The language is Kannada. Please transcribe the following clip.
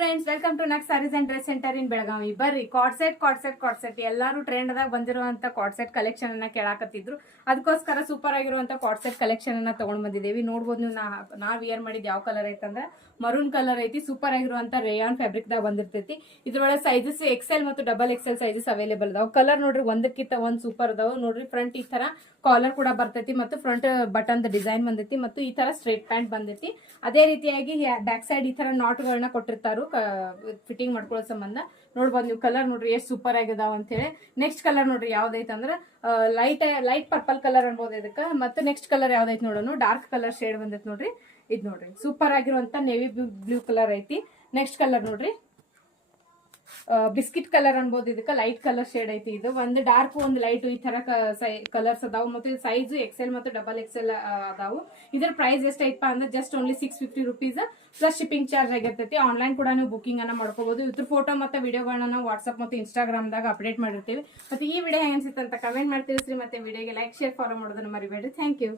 ಫ್ರೆಂಡ್ಸ್, ವೆಲ್ಕಮ್ ಟು ನಕ್ sarees and dress centre in Belagavi. ಬರ್ರಿ ಕಾರ್ಡ್ ಸೆಟ್ ಎಲ್ಲರೂ ಟ್ರೆಂಡ್ ದಾಗ ಬಂದಿರುವಂತ ಕಾರ್ಡ್ ಸೆಟ್ ಕಲೆಕ್ಷನ್ ಅನ್ನ ಕೇಳಾಕತ್ತಿದ್ರು. ಅದಕ್ಕೋಸ್ಕರ ಸೂಪರ್ ಆಗಿರುವಂತ ಕಾರ್ಡ್ ಸೆಟ್ ಕಲೆಕ್ಷನ್ ಅನ್ನ ತಗೊಂಡ್ ಬಂದಿದ್ದೇವೆ. ನೋಡ್ಬೋದು ನೀವು, ನಾ ವಿಯರ್ ಮಾಡಿದ್ ಯಾವ ಕಲರ್ ಐತಂದ್ರೆ ಮರೂನ್ ಕಲರ್ ಐತಿ. ಸೂಪರ್ ಆಗಿರುವಂತ ರೇಯಾನ್ ಫ್ಯಾಬ್ರಿಕ್ ದಾಗ ಬಂದಿರ್ತೈತಿ. ಇದ್ರೊಳಗೆ ಸೈಜಸ್ ಎಕ್ಸೆಲ್ ಮತ್ತು ಡಬಲ್ ಎಕ್ಸೆಲ್ ಸೈಜಸ್ ಅವೈಲೇಬಲ್ ಅದಾವ. ಕಲರ್ ನೋಡ್ರಿ ಒಂದಕ್ಕಿಂತ ಒಂದ್ ಸೂಪರ್ ಅದಾವ. ನೋಡ್ರಿ ಫ್ರಂಟ್ ಈ ತರ ಕಾಲರ್ ಕೂಡ ಬರ್ತೈತಿ ಮತ್ತು ಫ್ರಂಟ್ ಬಟನ್ ಡಿಸೈನ್ ಬಂದೈತಿ ಮತ್ತು ಈ ತರ ಸ್ಟ್ರೇಟ್ ಪ್ಯಾಂಟ್ ಬಂದೈತಿ. ಅದೇ ರೀತಿಯಾಗಿ ಬ್ಯಾಕ್ ಸೈಡ್ ಈ ತರ ನಾಟ್ ಗಳನ್ನ ಕೊಟ್ಟಿರ್ತಾರು ಫಿಟ್ಟಿಂಗ್ ಮಾಡ್ಕೊಳ್ಳೋ ಸಂಬಂಧ. ನೋಡ್ಬೋದು ನೀವು, ಕಲರ್ ನೋಡ್ರಿ ಎಷ್ಟು ಸೂಪರ್ ಆಗಿದಾವ ಅಂತ ಹೇಳಿ. ನೆಕ್ಸ್ಟ್ ಕಲರ್ ನೋಡ್ರಿ ಯಾವ್ದೈತೆ ಅಂದ್ರೆ ಲೈಟ್ ಪರ್ಪಲ್ ಕಲರ್ ಅನ್ಬೋದು ಇದಕ್ಕೆ. ಮತ್ತೆ ನೆಕ್ಸ್ಟ್ ಕಲರ್ ಯಾವ್ದೈತಿ ನೋಡೋಣ. ಡಾರ್ಕ್ ಕಲರ್ ಶೇಡ್ ಬಂದೈತಿ ನೋಡ್ರಿ. ಇದ್ ನೋಡ್ರಿ ಸೂಪರ್ ಆಗಿರುವಂತ ನೇವಿ ಬ್ಲೂ ಕಲರ್ ಐತಿ. ನೆಕ್ಸ್ಟ್ ಕಲರ್ ನೋಡ್ರಿ ಬಿಸ್ಕಿಟ್ ಕಲರ್ ಅನ್ಬೋದು. ಇದಕ್ಕೆ ಲೈಟ್ ಕಲರ್ ಶೇಡ್ ಐತಿ. ಇದು ಒಂದು ಡಾರ್ಕ್ ಒಂದು ಲೈಟ್ ಈ ತರ ಕಲರ್ಸ್ ಅದಾವು. ಮತ್ತೆ ಸೈಜ್ ಎಕ್ಸೆಲ್ ಮತ್ತು ಡಬಲ್ ಎಕ್ಸೆಲ್ ಅದಾವು. ಇದ್ರ ಪ್ರೈಸ್ ಎಷ್ಟು ಐತಪ್ಪ ಅಂದ್ರೆ just only 650 rupees plus shipping charge ಆಗಿರ್ತೈತಿ. ಆನ್ಲೈನ್ ಕೂಡ ನೀವು ಬುಕಿಂಗ್ ಅನ್ನ ಮಾಡ್ಕೋಬಹುದು. ಇದ್ರ ಫೋಟೋ ಮತ್ತೆ ವಿಡಿಯೋಗಳನ್ನ ನಾವು ವಾಟ್ಸ್ಆಪ್ ಮತ್ತು ಇನ್ಸ್ಟಾಗ್ರಾಮ್ ದಾಗ ಅಪ್ಡೇಟ್ ಮಾಡಿರ್ತೀವಿ. ಮತ್ತೆ ಈ ವಿಡಿಯೋ ಹೆಂಗ್ ಅನ್ಸಿತ್ತು ಅಂತ ಕಮೆಂಟ್ ಮಾಡಿ ತಿಳಿಸ್ರಿ. ಮತ್ತೆ ವಿಡಿಯೋಗೆ ಲೈಕ್, ಶೇರ್, ಫಾಲೋ ಮಾಡೋದನ್ನ ಮರಿಬೇಡ್ರಿ. Thank you.